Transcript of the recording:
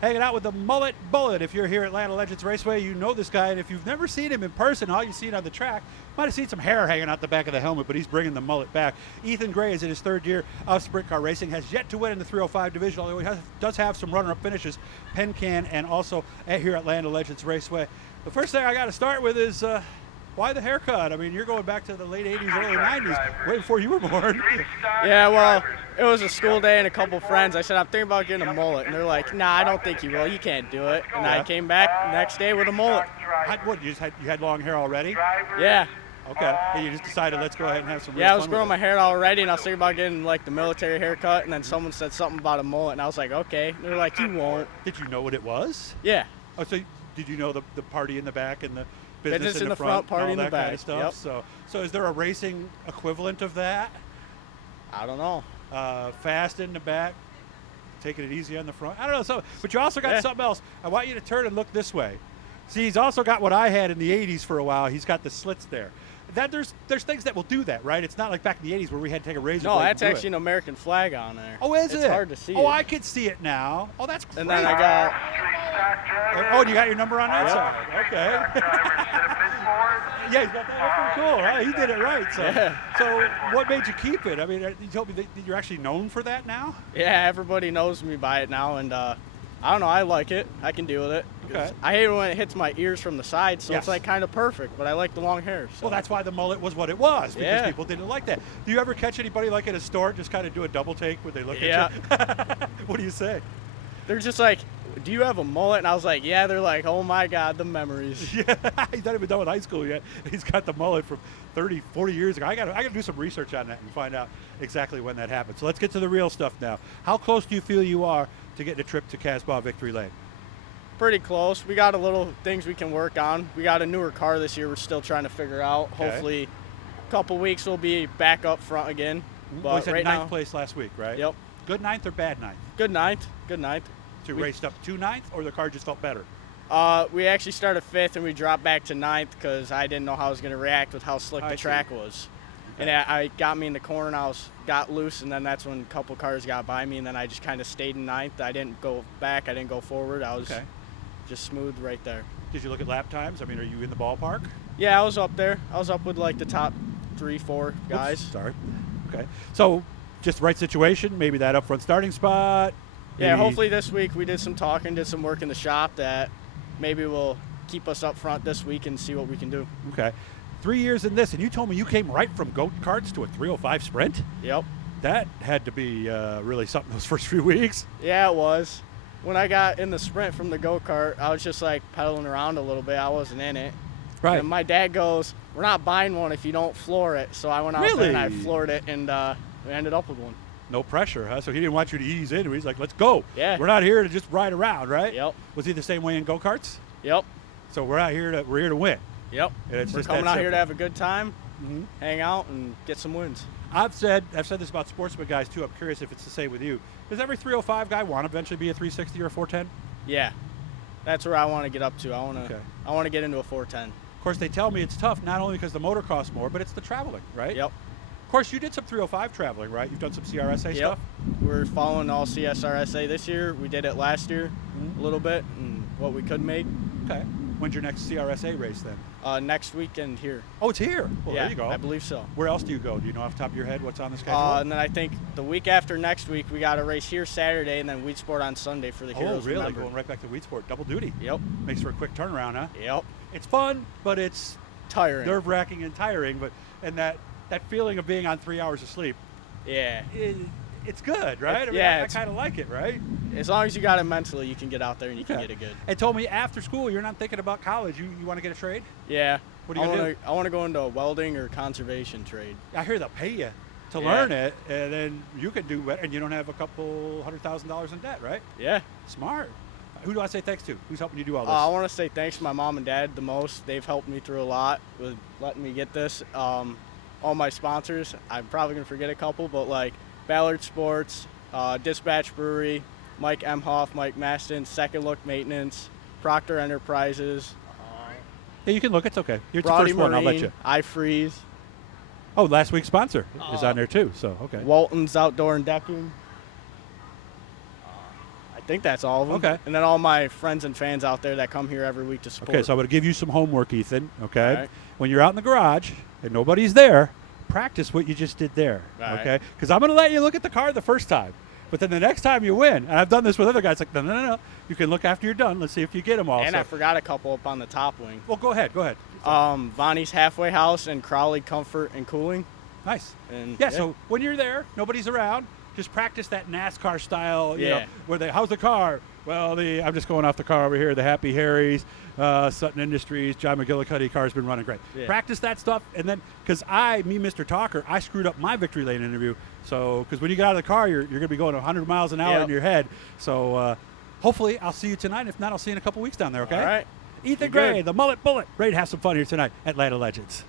hanging out with the Mullet Bullet. If you're here at Atlanta Legends Raceway, you know this guy, and if you've never seen him in person, all you've seen on the track, might have seen some hair hanging out the back of the helmet, but he's bringing the mullet back. Ethan Gray is in his third year of sprint car racing, has yet to win in the 305 division, although he does have some runner-up finishes, Penn Can, and also here at Atlanta Legends Raceway. The first thing I got to start with is why the haircut? I mean, you're going back to the late 80s, early 90s, way before you were born. Yeah, well, it was a school day and a couple friends. I said, I'm thinking about getting a mullet. And they're like, nah, I don't think you will. You can't do it. And I came back the next day with a mullet. What, you had long hair already? Yeah. Okay. And you just decided, let's go ahead and have some real Yeah, I was fun growing with my hair already, and I was thinking about getting, like, the military haircut, and then someone said something about a mullet, and I was like, okay. And they're like, you won't. Did you know what it was? Yeah. Oh, so did you know the party in the back and the business in the front, party in the back. Kind of stuff? Yep. So is there a racing equivalent of that? I don't know. Fast in the back, taking it easy on the front. I don't know. So, but you also got something else. I want you to turn and look this way. See, he's also got what I had in the 80s for a while. He's got the slits there. There's things that will do that, right? It's not like back in the 80s where we had to take a razor blade. No, that's actually an American flag on there. Oh, is it? It's hard to see. Oh, I can see it now. Oh, that's great. And then I got. Oh, and you got your number on that side. Okay. Yeah, he's got that. That's pretty cool. Right? He did it right. So what made you keep it? I mean, you told me that you're actually known for that now? Yeah, everybody knows me by it now, and I don't know. I like it. I can deal with it. Okay. I hate it when it hits my ears from the side, so it's like kind of perfect, but I like the long hair. So. Well, that's why the mullet was what it was, because people didn't like that. Do you ever catch anybody like at a store just kind of do a double take when they look at you? What do you say? They're just like, do you have a mullet? And I was like, yeah. They're like, oh my God, the memories. Yeah, he's not even done with high school yet. He's got the mullet from 30, 40 years ago. I got to do some research on that and find out exactly when that happened. So let's get to the real stuff now. How close do you feel you are to getting a trip to Casbah Victory Lane? Pretty close. We got a little things we can work on. We got a newer car this year we're still trying to figure out. Okay. Hopefully a couple weeks we'll be back up front again. But we said right ninth place last week, right? Yep. Good ninth or bad ninth? Good ninth. Good ninth. So you raced up to ninth, or the car just felt better? We actually started fifth and we dropped back to ninth because I didn't know how I was going to react with how slick the track was. Okay. And I got me in the corner and I got loose, and then that's when a couple cars got by me, and then I just kind of stayed in ninth. I didn't go back. I didn't go forward. I was just smooth right there. Did you look at lap times? I mean, are you in the ballpark? Yeah, I was up there. I was up with like the top 3, 4 guys. Oops, sorry. Okay. So just the right situation, maybe that up front starting spot. Yeah, hopefully this week we did some talking, did some work in the shop that maybe will keep us up front this week and see what we can do. Okay. 3 years in this, and you told me you came right from go-karts to a 305 sprint? Yep. That had to be really something those first few weeks. Yeah, it was. When I got in the sprint from the go-kart, I was just like pedaling around a little bit. I wasn't in it. Right. And my dad goes, we're not buying one if you don't floor it. So I went out there and I floored it, and we ended up with one. No pressure, huh? So he didn't want you to ease into it. He's like, let's go. Yeah. We're not here to just ride around, right? Yep. Was he the same way in go-karts? Yep. So we're here to win. Yep. And it's we're just coming out simple. here to have a good time, hang out, and get some wins. I've said this about sportsman guys too. I'm curious if it's the same with you. Does every 305 guy want to eventually be a 360 or a 410? Yeah. That's where I want to get up to. I want to get into a 410. Of course, they tell me it's tough not only because the motor costs more, but it's the traveling, right? Yep. Of course, you did some 305 traveling, right? You've done some CRSA stuff? We're following all CSRSA this year. We did it last year a little bit, and what we could make. Okay. When's your next CRSA race then? Next weekend here. Oh, it's here? Well, yeah, there you go. I believe so. Where else do you go? Do you know off the top of your head what's on the schedule? And then I think the week after next week, we got a race here Saturday, and then Weed Sport on Sunday for the Heroes. Oh, really? Remember. Going right back to Weed Sport. Double duty. Yep. Makes for a quick turnaround, huh? Yep. It's fun, but it's tiring. Nerve-wracking and tiring, and that feeling of being on 3 hours of sleep. Yeah. It's good, right? I kind of like it, right? As long as you got it mentally, you can get out there and you can get it good. And told me after school, you're not thinking about college. You want to get a trade? Yeah. What do you do? I want to go into a welding or conservation trade. I hear they'll pay you to learn it, and then you can do better, and you don't have a couple $100,000 in debt, right? Yeah. Smart. Who do I say thanks to? Who's helping you do all this? I want to say thanks to my mom and dad the most. They've helped me through a lot with letting me get this. All my sponsors, I'm probably going to forget a couple, but like Ballard Sports, Dispatch Brewery, Mike Emhoff, Mike Maston, Second Look Maintenance, Proctor Enterprises. Yeah, you can look. It's okay. You're the Brody first one. I'll let Marine, you. iFreeze. Oh, last week's sponsor is on there too. So okay. Walton's Outdoor and Decking. I think that's all of them. Okay. And then all my friends and fans out there that come here every week to support. Okay, so I'm going to give you some homework, Ethan. Okay, All right. when you're out in the garage and nobody's there, practice what you just did there. All right. Okay, because I'm going to let you look at the car the first time, but then the next time you win, and I've done this with other guys, like no, you can look after you're done. Let's see if you get them all. And I forgot a couple up on the top wing. Well, go ahead. Vonnie's Halfway House and Crowley Comfort and Cooling. Nice. And Yeah, so when you're there, nobody's around, just practice that NASCAR style, you know, where how's the car? Well, I'm just going off the car over here, the Happy Harry's, Sutton Industries, John McGillicuddy car's been running great. Yeah. Practice that stuff, and then, because Mr. Talker, I screwed up my victory lane interview, so, because when you get out of the car, you're going to be going 100 miles an hour in your head, so hopefully I'll see you tonight. If not, I'll see you in a couple weeks down there, okay? All right. Ethan You're Gray, good. the Mullet Bullet. Ready to have some fun here tonight at Atlanta Legends.